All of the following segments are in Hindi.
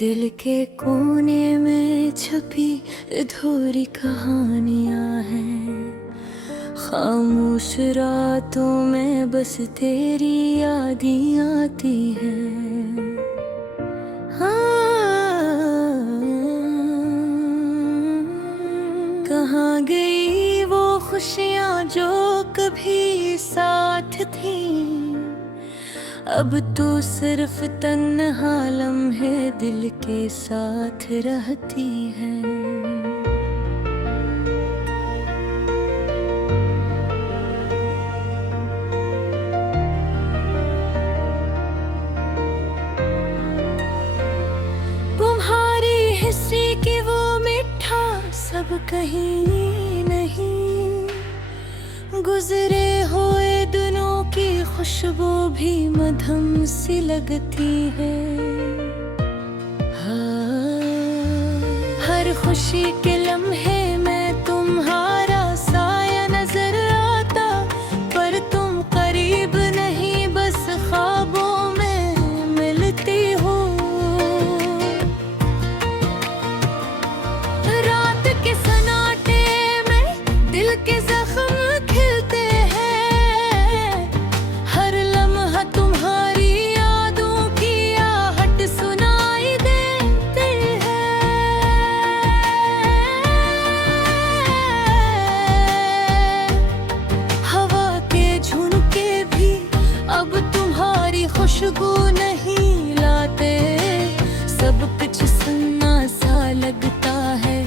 दिल के कोने में छपी अधूरी कहानियां हैं। खामोश रातों में बस तेरी याद ही आती है। कहाँ गई वो खुशियाँ जो कभी साथ थी। अब तो सिर्फ तन्हा लम्हे दिल के साथ रहती है। तुम्हारी हिस्से की वो मिठा सब कहीं नहीं। गुजरे हुए दिनों की खुशबू भी मधुम सी लगती है। हाँ, हर खुशी के लम्हे में तुम्हारा साया नजर आता, पर तुम करीब नहीं, बस ख्वाबों में मिलती हो। रात के सन्नाटे में दिल के जख्म खिलते हैं। हर लम्हा तुम्हारी यादों की आहट सुनाई देती है। हवा के झुनके भी अब तुम्हारी खुशबू नहीं लाते। सब कुछ सुन्ना सा लगता है,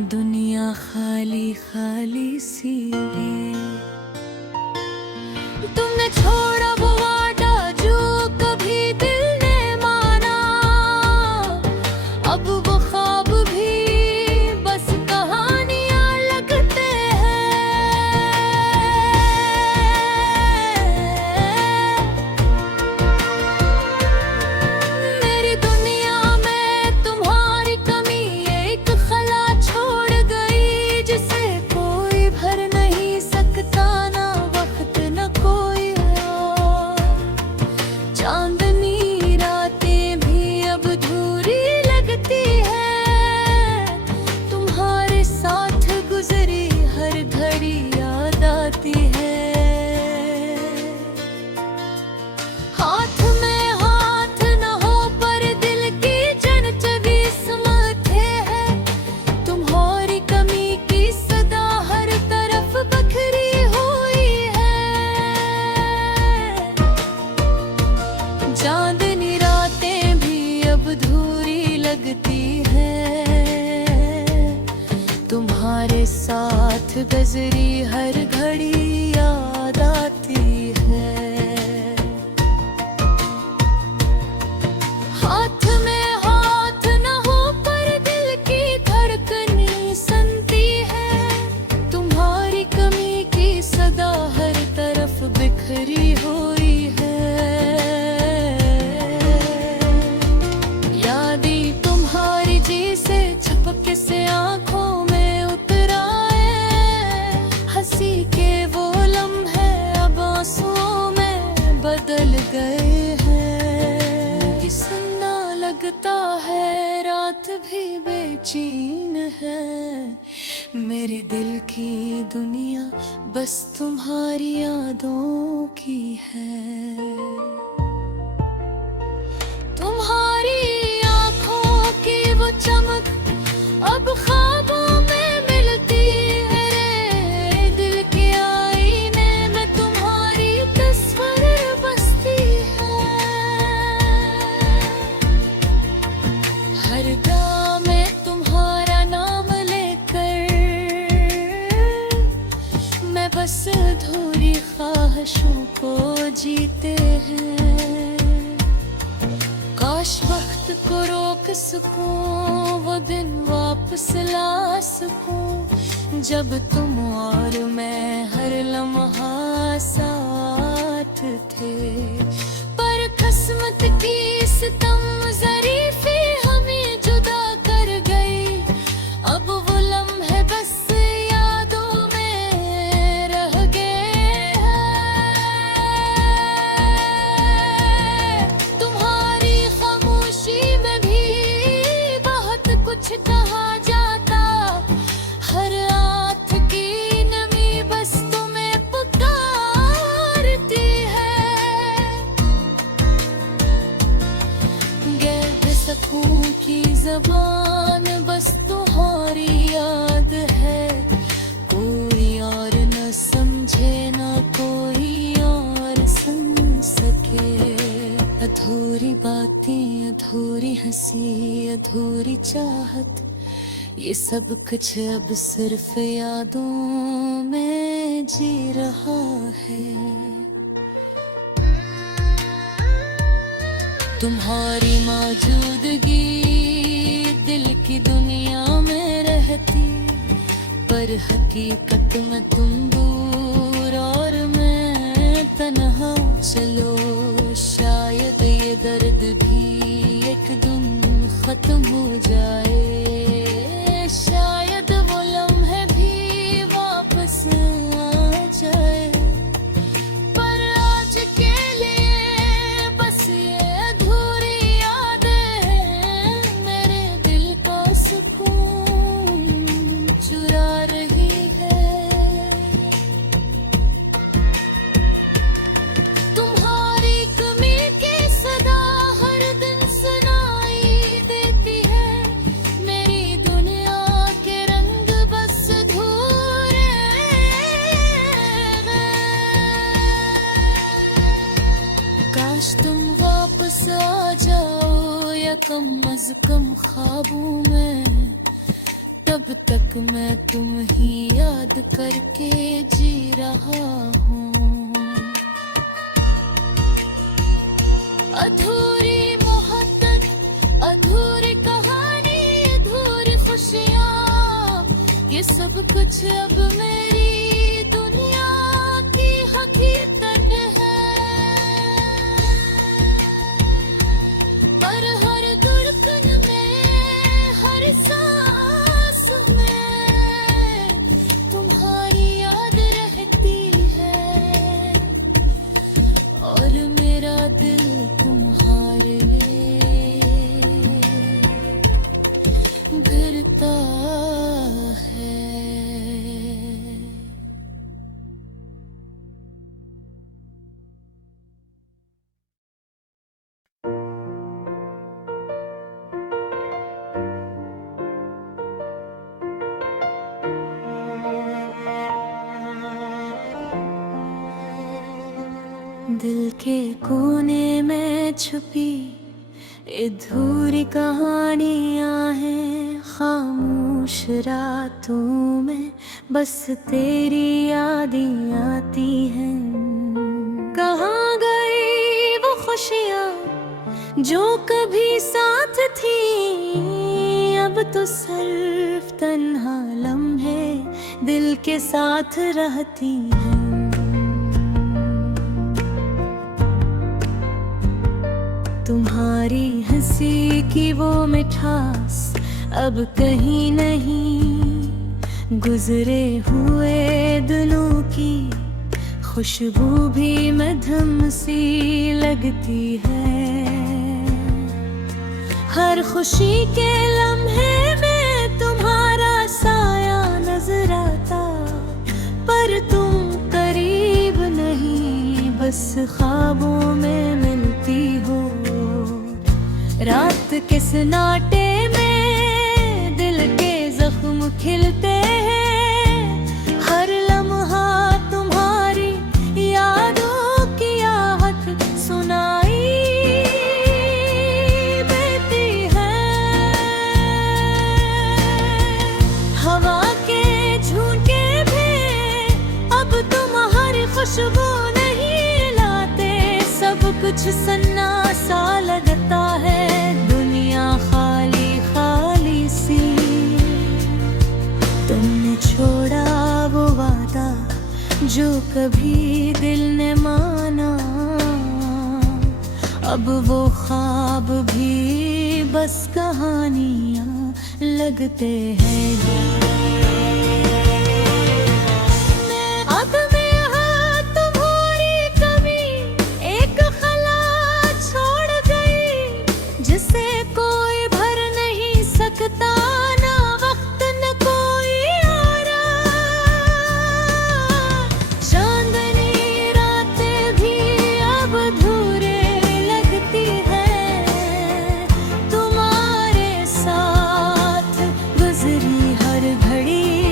दुनिया खाली खाली सी है। तुमने छोड़ा वो वादा जो कभी दिल ने माना। अब वो ख्वाब भी बस कहानियां लगते हैं। मेरी दुनिया में तुम्हारी कमी एक खला छोड़ गई, जिसे कोई भर नहीं सकता, ना वक्त न कोई और। चांदनी रातें भी अब अधूरी लगती है। तुम्हारे साथ गुजरी हर घड़ी याद आती है। हाथ में हाथ न हो पर दिल की जनचवी समाते है। तुम्हारी कमी की सदा हर तरफ बखरी हुई है। चांदनी रातें भी अब अधूरी लगती है। तुम्हारे साथ गुजरी हर घड़ी याद आती है। हाथ में हाथ न हो पर दिल की धड़कनें सुनती है। तुम्हारी कमी की सदा हर तरफ बिखरी हुई है। यादें तुम्हारी जैसे झपके से आंखों में उतर आए। हंसी के वो लम्हे अब आंसुओं में बदल गए हैं। ये सुनना लगता है रात भी बेचैन है। मेरे दिल की दुनिया बस तुम्हारी यादों की है। तुम्हारी आँखों की वो चमक अब ख्वाबों में मिलती है। रे दिल के आईने में तुम्हारी तस्वीर बसती है। हर गाँव में तुम्हारा नाम लेकर मैं बस अधूरी ख्वाहिशों को जीते हैं। काश वक्त को रोक सकूं, वो दिन वापस ला सकूं, जब तुम और मैं हर लम्हा साथ थे। पर किस्मत की सितम ज़रीफ़ी हमें जुदा कर गई। अब वो लम्हे बस यादों में रह गए हैं। तुम्हारी खामोशी में भी अधूरी हंसी अधूरी चाहत, ये सब कुछ अब सिर्फ यादों में जी रहा है। तुम्हारी मौजूदगी दिल की दुनिया में रहती, पर हकीकत में तुम दूर और मैं तन्हा। चलो शायद ये दर्द भी एक दिन खत्म हो जाए, शायद वो लम्हे भी वापस आ जाए, पर आज के लिए बस ये अधूरी यादें मेरे दिल का सुकून चुरा रही है। तुम्हारी कमी की सदा हर दिन सुनाई देती है, मेरी दुनिया के रंग बस अधूरे हैं। काश तुम वापस आ जाओ या कम अज कम ख्वाबों में, तब तक मैं तुम ही याद करके जी रहा हूँ। अधूरी मोहब्बत अधूरी कहानी अधूरी खुशियाँ, ये सब कुछ अब मेरी दुनिया की हकीकत है। पर हर धड़कन में हर सांस में तुम्हारी याद रहती है, और मेरा दिल तुम्हारे लिए गिरता है। दिल के कोने में छुपी अधूरी कहानियां हैं, खामोश रातों में बस तेरी यादें आती हैं। कहाँ गई वो खुशियाँ जो कभी साथ थी, अब तो सिर्फ तन्हा लम्हे दिल के साथ रहती हैं। तुम्हारी हंसी की वो मिठास अब कहीं नहीं, गुजरे हुए दिनों की खुशबू भी मधुम सी लगती है। हर खुशी के लम्हे में तुम्हारा साया नजर आता, पर तुम करीब नहीं, बस ख्वाबों में मिलती हो। रात के सन्नाटे में दिल के जख्म खिलते हैं, हर लम्हा तुम्हारी यादों की आहट सुनाई देती है। हवा के झोंके भी अब तुम्हारी खुशबू नहीं लाते, सब कुछ सन्ना सा लगता है, दुनिया खाली खाली सी। तुमने छोड़ा वो वादा जो कभी दिल ने माना, अब वो ख्वाब भी बस कहानियाँ लगते हैं। हर घड़ी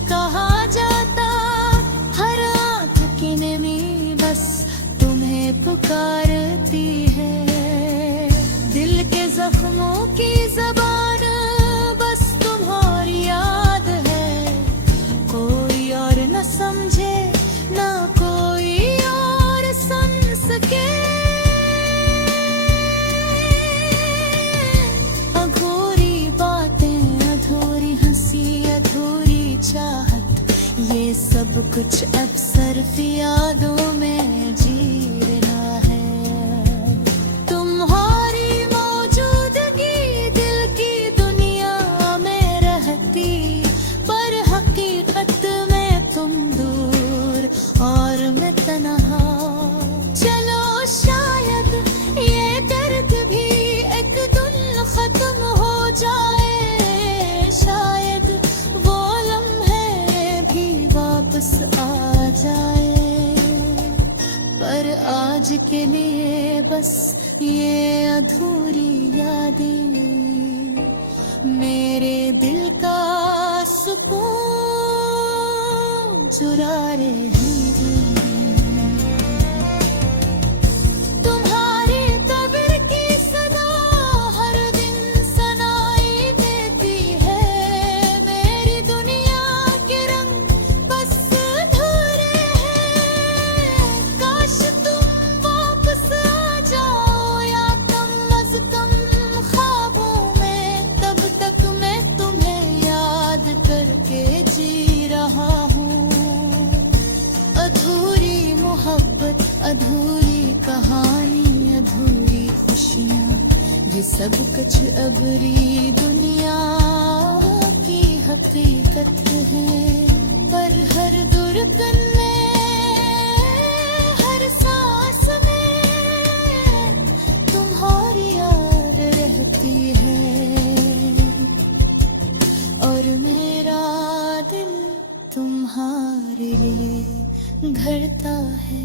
कहा जाता, हर आँख की नमी बस तुम्हें पुकारती है। दिल के जख्मों की ज़बान बस तुम्हारी याद है। कोई और न समझे, ना कोई और सुन सके। अधूरी बातें, अधूरी हंसी, अधूरी चाहत, ये सब कुछ अब सिर्फ यादों में जी रहा है। तुम्हारी मौजूदगी दिल की दुनिया में रहती, पर हकीकत में तुम दूर और मैं तन्हा। चलो शायद ये दर्द भी एक दिन खत्म हो जाए, शायद वो लम्हे भी वापस आ जाए। पर आज के लिए बस ये अधूरी यादें मेरे दिल का सुकून चुरा रही हैं। तुम्हारी कब्र की सदा हर दिन सुनाई देती है। मेरी दुनिया के रंग बस अधूरे हैं। काश तुम वापस आ जाओ, या कम अज़ कम ख्वाबों में। तब तक मैं तुम्हें याद करके जी रहा हूँ। अधूरी मोहब्बत, अधूरी कहानी, अधूरी खुशियाँ, ये सब कुछ अबरी दुनिया की हकीकत है। पर हर धड़कन में, हर सांस में तुम्हारी याद रहती है। और मेरा दिल तुम्हारे लिए धड़ता है।